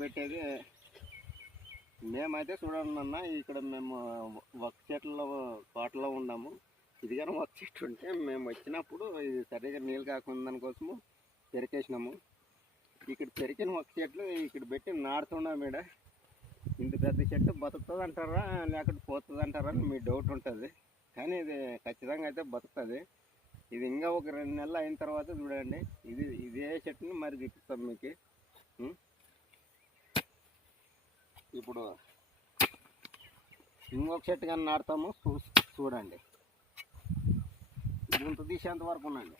పెట్టేది మేమైతే చూడండి అన్న, ఇక్కడ మేము ఒక చెట్ల తోటలో ఉన్నాము. ఇది కానీ ఒక చెట్టు ఉంటే మేము వచ్చినప్పుడు ఇది సరిగ్గా నీళ్ళు కాకుండా కోసము పెరికేసినాము. ఇక్కడ పెరికిన ఒక చెట్లు ఇక్కడ పెట్టి నాడుతున్నాం. ఇక్కడ ఇంత పెద్ద చెట్టు బతుకుతుంది అంటారా లేకపోతే పోతుంది అంటారా అని మీ డౌట్ ఉంటుంది. కానీ ఇది ఖచ్చితంగా అయితే బతుకుతుంది. ఇది ఇంకా ఒక 2 నెలలు అయిన తర్వాత చూడండి, ఇదే చెట్టుని మరి చూపిస్తాం మీకు. ఇప్పుడు ఇంకొక చెట్టు కానీ నాటుతాము, చూడండి. గుంత తీసేంత వరకు ఉండండి.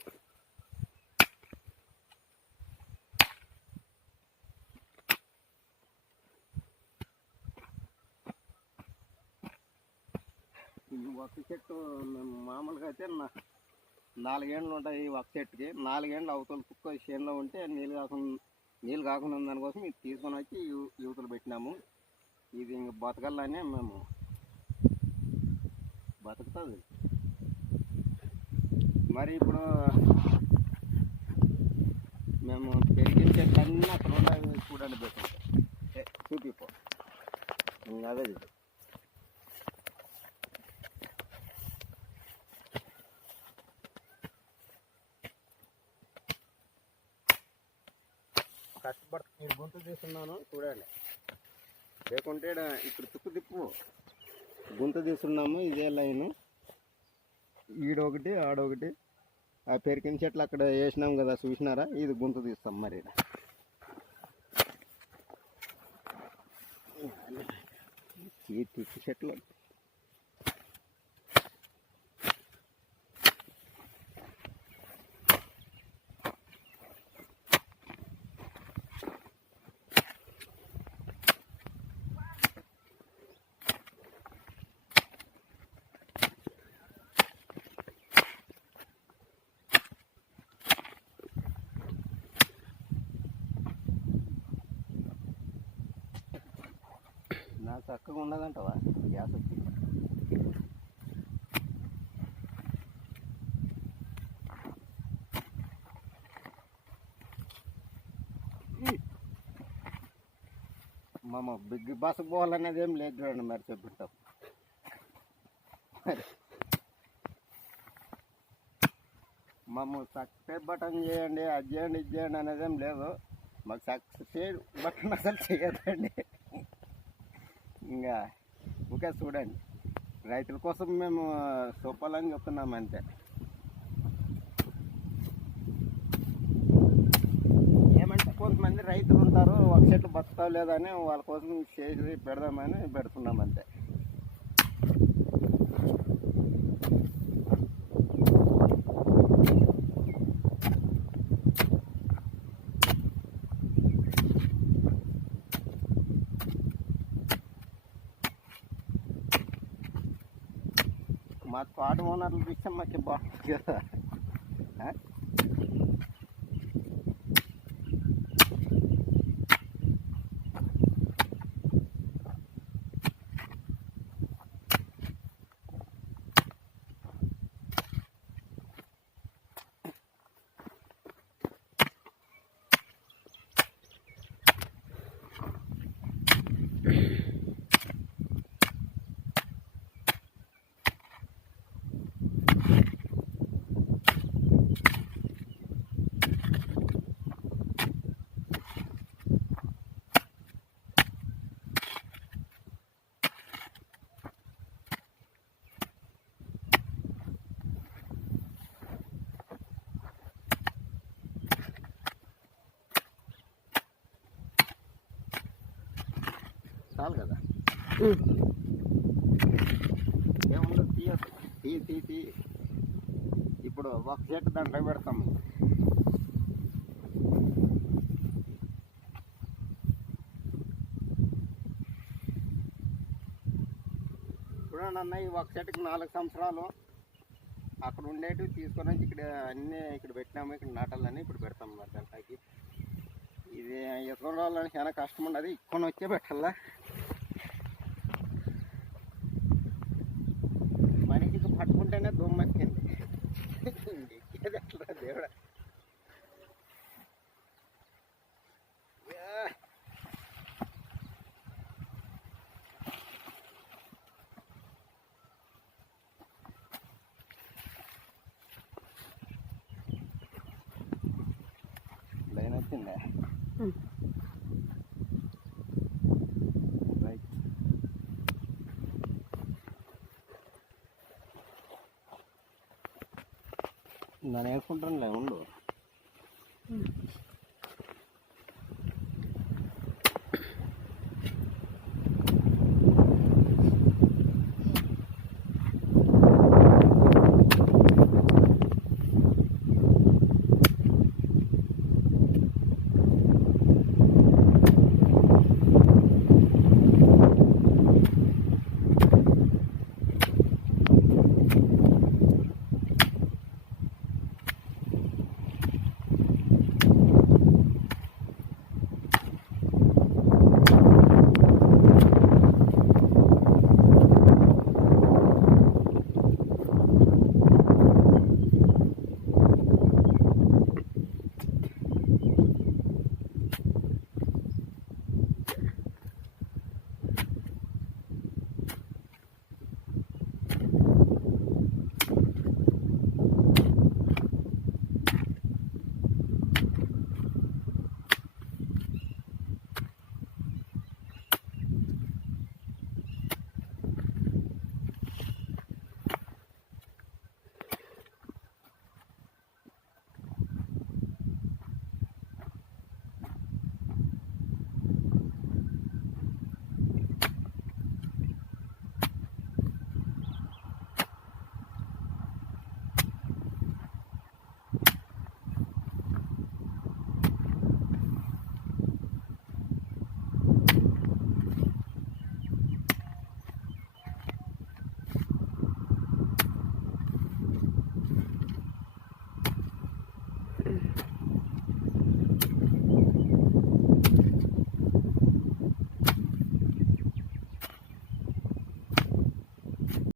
ఈ ఒక చెట్టు మామూలుగా అయితే 4 ఏళ్ళు ఉంటాయి. ఈ ఒక చెట్టుకి 4 ఏళ్ళు అవతల కుక్క చేనులో ఉంటే నీళ్ళు కాకుండా దానికోసం ఇది తీసుకొని వచ్చి యువతలు పెట్టినాము. ఇది ఇంక బతకాలనే మేము బతుకుతుంది. మరి ఇప్పుడు మేము పెరిగిన చెట్లు అన్నీ అక్కడ ఉండాలి చూడండి. పెట్టుకుంటే చూపిపో ఇంకా అదే కష్టపడి నేను గుంత తీస్తున్నాను చూడండి. లేకుంటే ఇక్కడ తుక్కు తిప్పు గుంత తీస్తున్నాము. ఇదే లైను, ఈడొకటి ఆడొకటి. ఆ పెరికిన చెట్లు అక్కడ వేసినాం కదా, చూసినారా? ఇది గుంత తీస్తాం. మరి ఈ తుక్కు చెట్లు నాకు చక్కగా ఉండదంటవా గ్యాస్ వచ్చి? బిగ్ బాస్కి పోవాలనేది ఏం లేదు చూడండి. మరి చెప్పింటాం సబ్స్క్రైబ్ బటన్ చేయండి, అది చేయండి, ఇది చేయండి అనేది ఏం లేదు. మాకు సబ్స్క్రైబ్ బటన్ అసలు చేయదండి. ఇంకా ఓకే చూడండి, రైతుల కోసం మేము చూపాలని చెప్తున్నాము అంతే. ఏమంటే కొంతమంది రైతులు ఉంటారు, ఒక చెట్లు బతుకుతావు లేదని వాళ్ళ కోసం చేసి పెడదామని పెడుతున్నాం అంతే. మాకు తోట ఓనర్లు ఇస్తే మాకు బాగుంటుంది కదా. చాలు కదా, ఏముండదు. తీ ఇప్పుడు ఒక చెట్టు దాంట్లో పెడతాము. చూడండి అన్న, ఈ ఒక చెట్టుకి 4 సంవత్సరాలు అక్కడ ఉండేటివి తీసుకొని వచ్చి ఇక్కడ అన్నీ ఇక్కడ పెట్టినాము. ఇక్కడ నాటాలని ఇప్పుడు పెడతాము. మరి దాంట్లోకి ఇది ఎత్తుకోవాలని చాలా కష్టం ఉండదు, ఇక్కడ వచ్చే పెట్టాలా. మనకి పట్టుకుంటేనే దుమ్మెక్కింది, ఎక్కేది ఎట్లా దేవుడా. ఉండే రైట్. దాన్ని వేసుకుంటానులే ఉండు.